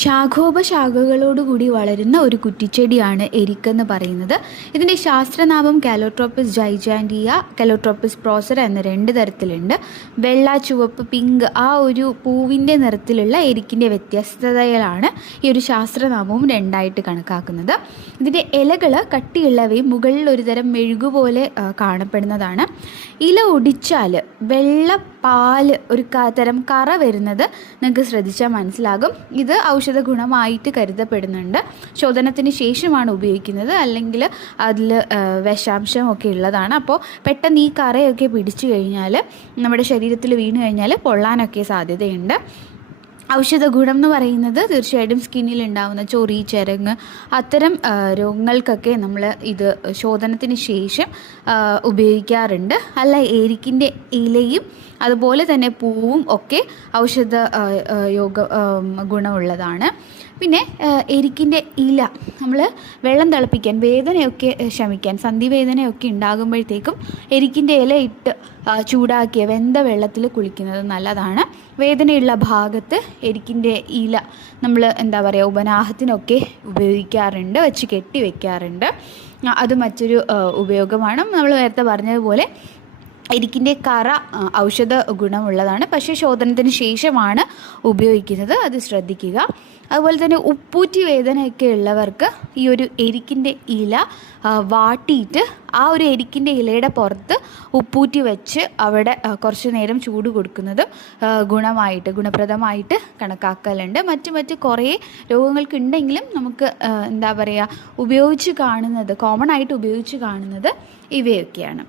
ശാഖോപശാഖകളോടുകൂടി വളരുന്ന ഒരു കുറ്റിച്ചെടിയാണ് എരിക്കെന്ന് പറയുന്നത്. ഇതിൻ്റെ ശാസ്ത്രനാമം കാലോട്രോപ്പിസ് ജൈജാൻഡിയ, കാലോട്രോപ്പിസ് പ്രോസറ എന്ന 2 തരത്തിലുണ്ട്. വെള്ള, ചുവപ്പ്, പിങ്ക് ആ ഒരു പൂവിൻ്റെ നിറത്തിലുള്ള എരിക്കിൻ്റെ വ്യത്യസ്തതകളാണ് ഈ ഒരു ശാസ്ത്രനാമവും 2ആയിട്ട് കണക്കാക്കുന്നത്. ഇതിൻ്റെ ഇലകൾ കട്ടിയുള്ളവയും മുകളിൽ ഒരു തരം മെഴുകുപോലെ കാണപ്പെടുന്നതാണ്. ഇല ഒടിച്ചാൽ വെള്ള പാല് ഒരു തരം കറ വരുന്നത് നിങ്ങൾക്ക് ശ്രദ്ധിച്ചാൽ മനസ്സിലാകും. ഇത് ഔഷധ ഗുണമായിട്ട് കരുതപ്പെടുന്നുണ്ട്. ശോധനത്തിന് ശേഷമാണ് ഉപയോഗിക്കുന്നത്, അല്ലെങ്കിൽ അതിൽ വിഷാംശമൊക്കെ ഉള്ളതാണ്. അപ്പോൾ പെട്ടെന്ന് ഈ കറയൊക്കെ പിടിച്ചു കഴിഞ്ഞാൽ നമ്മുടെ ശരീരത്തിൽ വീണ് കഴിഞ്ഞാൽ പൊള്ളാനൊക്കെ സാധ്യതയുണ്ട്. ഔഷധ ഗുണം എന്ന് പറയുന്നത് തീർച്ചയായിട്ടും സ്കിന്നിൽ ഉണ്ടാകുന്ന ചൊറി, ചരങ്ങ് അത്തരം രോഗങ്ങൾക്കൊക്കെ നമ്മൾ ഇത് ശോധനത്തിന് ശേഷം ഉപയോഗിക്കാറുണ്ട്. അല്ല, എരിക്കിൻ്റെ ഇലയും അതുപോലെ തന്നെ പൂവും ഒക്കെ ഔഷധ ഗുണമുള്ളതാണ്. പിന്നെ എരിക്കിൻ്റെ ഇല നമ്മൾ വെള്ളം തിളപ്പിക്കാൻ, വേദനയൊക്കെ ശമിക്കാൻ, സന്ധിവേദനയൊക്കെ ഉണ്ടാകുമ്പോഴത്തേക്കും എരിക്കിൻ്റെ ഇല ഇട്ട് ചൂടാക്കിയ വെന്ത വെള്ളത്തിൽ കുളിക്കുന്നത് നല്ലതാണ്. വേദനയുള്ള ഭാഗത്ത് എരിക്കിൻ്റെ ഇല നമ്മൾ ഉപനാഹത്തിനൊക്കെ ഉപയോഗിക്കാറുണ്ട്, വെച്ച് കെട്ടി വയ്ക്കാറുണ്ട്. അത് മറ്റൊരു ഉപയോഗമാണ്. നമ്മൾ നേരത്തെ പറഞ്ഞതുപോലെ എരിക്കിൻ്റെ കറ ഔഷധ ഗുണമുള്ളതാണ്, പക്ഷേ ശോധനത്തിന് ശേഷമാണ് ഉപയോഗിക്കുന്നത്, അത് ശ്രദ്ധിക്കുക. അതുപോലെ തന്നെ ഉപ്പൂറ്റി വേദനയൊക്കെ ഉള്ളവർക്ക് ഈ ഒരു എരിക്കിൻ്റെ ഇല വാട്ടിയിട്ട് ആ ഒരു എരിക്കിൻ്റെ ഇലയുടെ പുറത്ത് ഉപ്പൂറ്റി വെച്ച് അവിടെ കുറച്ച് നേരം ചൂട് കൊടുക്കുന്നത് ഗുണപ്രദമായിട്ട് കണക്കാക്കലുണ്ട്. മറ്റ് കുറേ രോഗങ്ങൾക്കുണ്ടെങ്കിലും നമുക്ക് ഉപയോഗിച്ച് കാണുന്നത്, കോമൺ ആയിട്ട് ഉപയോഗിച്ച് കാണുന്നത് ഇവയൊക്കെയാണ്.